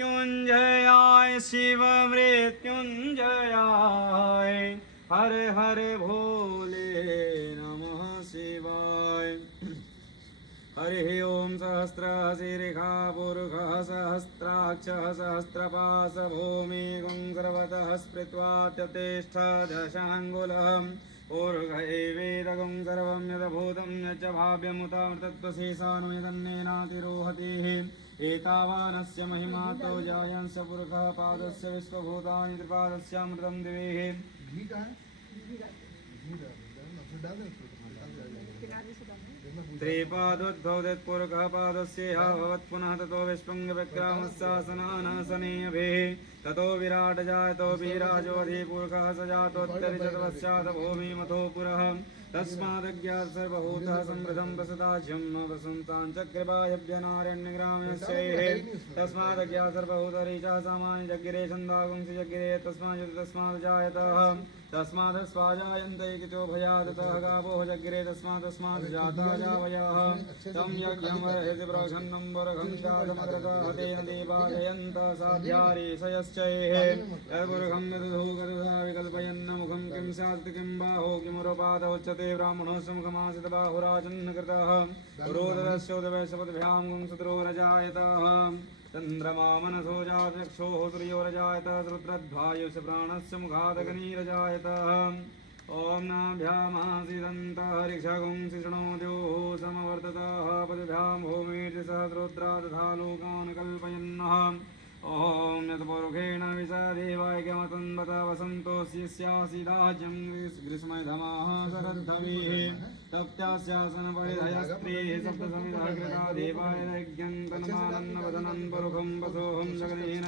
मृत्युंजयाय शिव मृत्युंजयाय हर हर भोले नमः शिवाय हरि ओम सहस्रशिरिखा पुरुषः सहस्राक्षः सहस्रपाश भूमि गुं सर्वतः स्मृत्वा त्यतिष्ठ दशाङ्गुलम् ऊर्ध्वैवेदगं सर्वं यद्भूतं यच्च भाव्यमुतामृतत्वशेषानु यदन्नेनातिरोहतिः एतावानस्य महिमातो जायंस पुरुषः पादस्य विश्वभूतानि त्रिपादस्यामृतं दिवेः त्रिपादोद्भवदत्पुरुषः पादस्य भवत् पुनः ततो विष्पङ्गविक्रामस्यासनानसनेयभिः ततो विराट जायतो विराजोऽधिपुरुषः स जातोत्तरिशतवस्यात् भूमिमथो पुरः तस्मादज्ञात सर्वभूतः समृद्धं प्रसदाज्यं वसन्तां चक्रवायभ्यनारण्यग्रामस्यैः तस्मादज्ञात सर्वभूतरीचः सामान्य जग्गिरे छन्दागुंसि जग्गिरे तस्मात् जायतः तस्मात् स्वाजायन्त इतितो भयादतः गावो जग्गिरे तस्मात् जाता जावयः तं यज्ञं वर्हति प्रसन्नं वर्घं जातमग्रतः तेन देवादयन्त साध्यारीशयश्चैः यद्वर्घं यदधूगदधा विकल्पयन्न मुखं किं स्यात् किं बाहो किमुरपाद उच्यते ब्राह्मणो समुखमासित बाहुराजन्न कृतः पुरोदरस्योदवैशपद्भ्यां गुंसुद्रोरजायतः चन्द्रमा मनसो जातचक्षोः सूर्योरजायत रुद्रध्वायुष प्राणस्य मुखादग्निरजायतः ॐ नाभ्यामासीदन्तः ऋक्षगुंसि शृणोद्योः समवर्ततः पदभ्यां भूमिर्सहस्रोद्रा तथा लोकान् कल्पयन्नः ॐ यत्पुरुषेण विषदेवायज्ञमतन्वत वसन्तोऽस्यासीदाज्यं ग्रीष्मधमाः शरद्धविः तप्त्यास्यासनपरिधयस्त्रीः सप्तसमिधः कृता देवाय यज्ञं तन्मानन्नवदनं पुरुषं वसोऽहं जगदेन